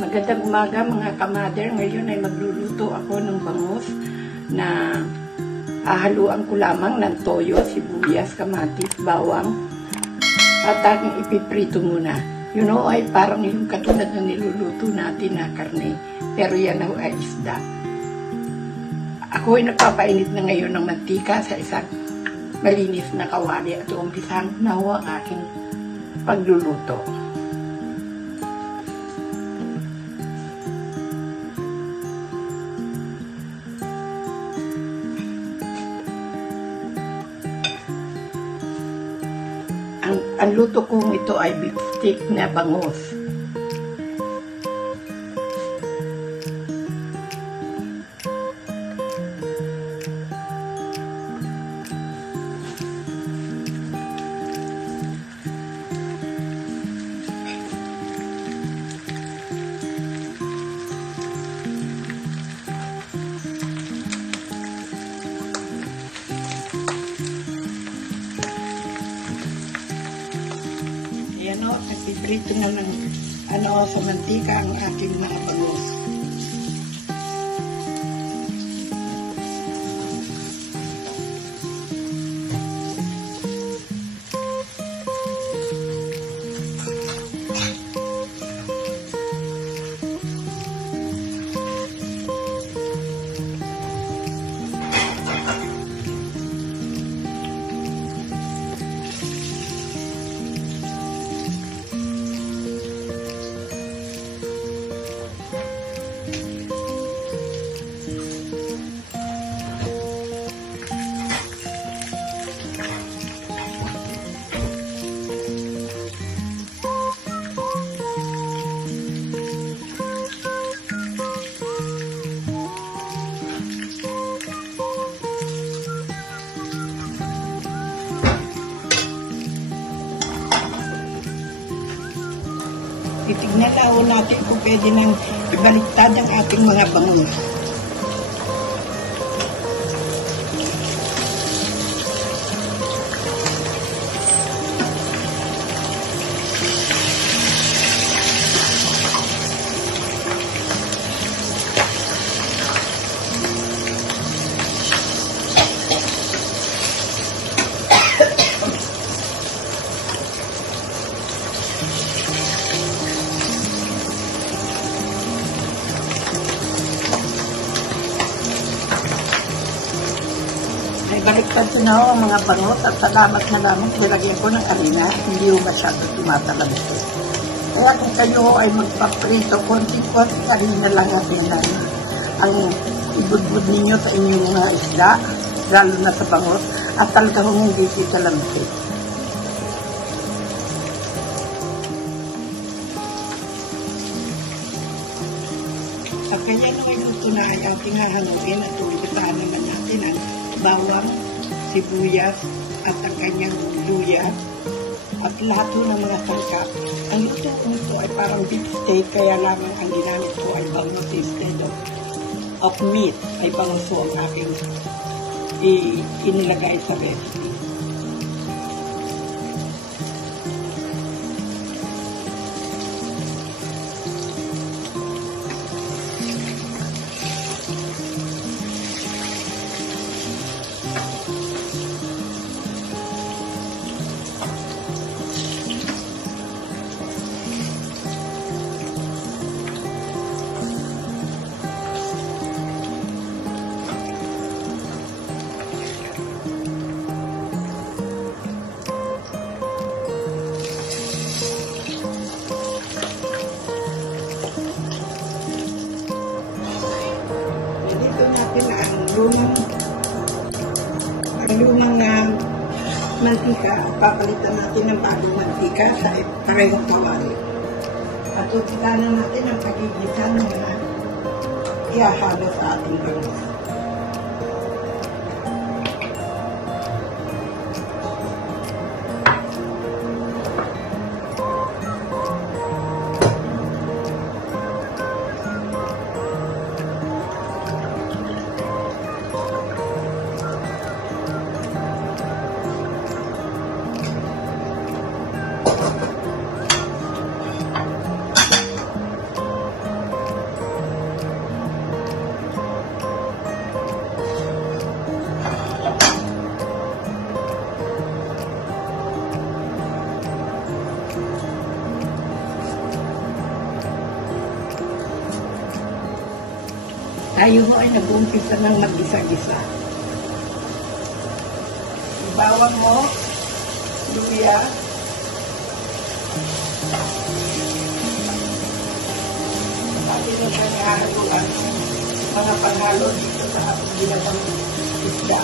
Magandang umaga mga kamader. Ngayon ay magluluto ako ng bangus na hahaluan ko lamang ng toyo, sibuyas, kamatis, bawang at aking ipiprito muna. You know, ay parang yung katulad ng niluluto natin na karne, pero yan ay isda. Ako ay nagpapainit na ngayon ng mantika sa isang malinis na kawali at umpisahan na ho ang aking pagluluto. Ang luto kong ito ay beef stick na bangus. Nagpiprito na ng sa mantika ang aking mga bangus. Titignan lang natin kung pwede nang ibaliktad ang ating mga bangus. Baliktad ko na ang mga bangus at salamat na lamang nilagyan ko ng harina, hindi ko masyado tumatalab ito. Kaya kung kayo ay magpaprito, konti-konti harina lang at yan ang ibudbud ninyo sa inyong mga isda, lalo na sa bangus, at talagang hindi titalamsin. At kanya nung iluto na ay ating hahanungin at ulipitaan naman natin ang bawang, sibuyas, at ang kanyang luya, at lahat ng mga sangkap. Ang luto ko ito ay parang beef steak, kaya lamang ang ginamit ko ay bangus instead of meat, ay bangus ko ang aking inilagay sa recipe. Ang lumang na mantika, papalitan natin ng bagong mantika sa parehong kawali. At tutikanan natin ang pagigitan ng mga ihahalo sa ating bangus. Tayo ho ay nag-uumpisa ng mag-isa-gisa. Bawang mo, luya, pati na siya nihahaluan mga panghalo dito sa ginatang isda.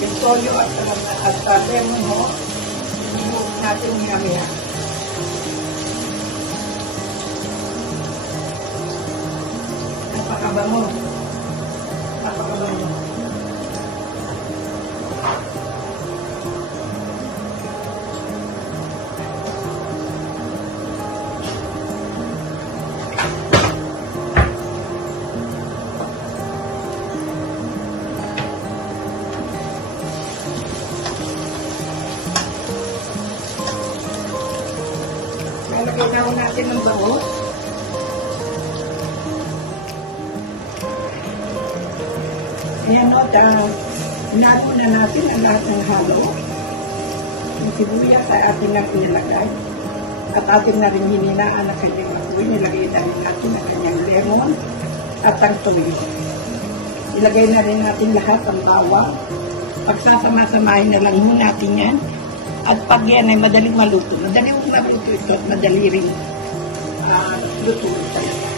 Yung toyo at lemon mo, ibuhok natin niya. Napakabango. Napakabango. Lalagay na natin ng bango. Ayan o, inalo na natin ang lahat ng halo. Yung sibuyas ay atin lang inilagay. At atin na rin hininaan na kanyang apoy. Nilagay na rin natin ang kanyang lemon at ang toyo. Ilagay na rin natin lahat ang bawang. Pagsasama-samahin na lang natin yan. At pag yan ay madaling maluto. Madaling maluto ito at madali rin luto talaga.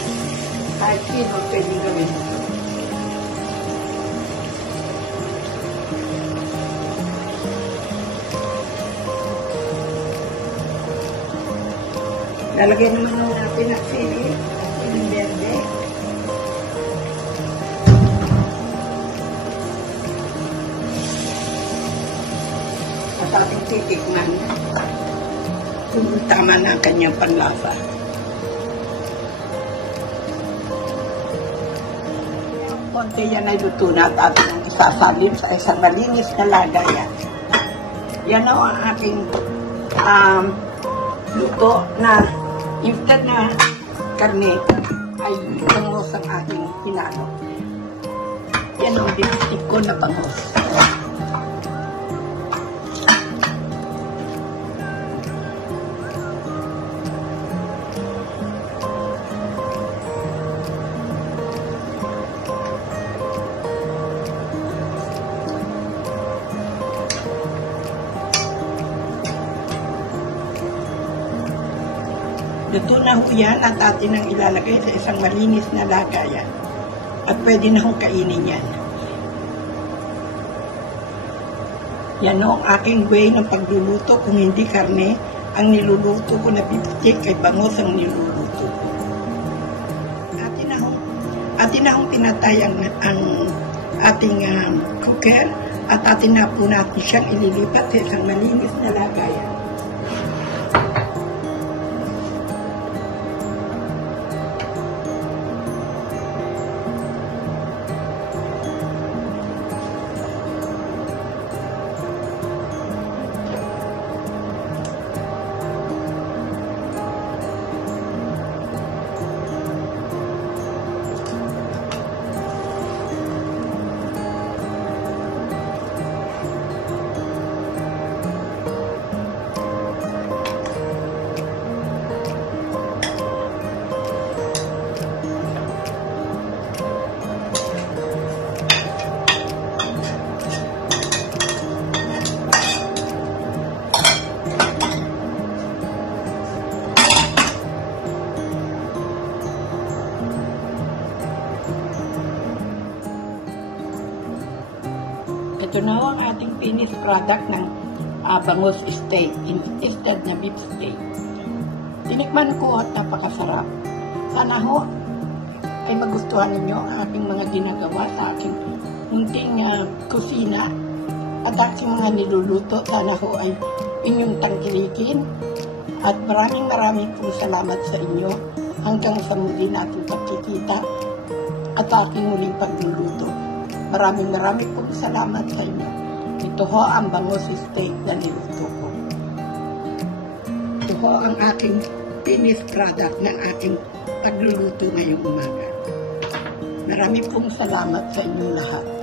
Kahit sino pwede gawin ito. Lalagay naman natin ang sili, siling berde. At ating titikman kung tama na ang kanyang panlasa. Konti yan ay luto na at ating isasalin sa isang malinis na lagayan. Yan o ang ating luto na instead na karne ay pangos ang ating pinalo. Yan ang bibistik ko na pangos. Luto na ho yan at atin ang ilalagay sa isang malinis na lagayan. At pwede na hong kainin yan. Yan o ang aking way ng pagluluto. Kung hindi karne, ang niluluto ko na bibistik ay bangos ang niluluto ko. Atin na hong pinatay ang ating cooker at atin na po natin siyang ililipat sa isang malinis na lagayan. Ito na ho ang ating finished product ng bangus steak instead na beef steak. Tinikman ko at napakasarap. Sana ho ay magustuhan ninyo ang aking mga ginagawa sa aking munting kusina at aking mga niluluto. Sana ho ay inyong tangkilikin at maraming po salamat sa inyo hanggang sa muli nating pagkikita at aking muling pagluluto. Maraming pong salamat sa inyo. Ito ho ang bangus steak na niluto ko. Ito ho ang aking finished product ng aking pagluluto ngayong umaga. Maraming pong salamat sa inyong lahat.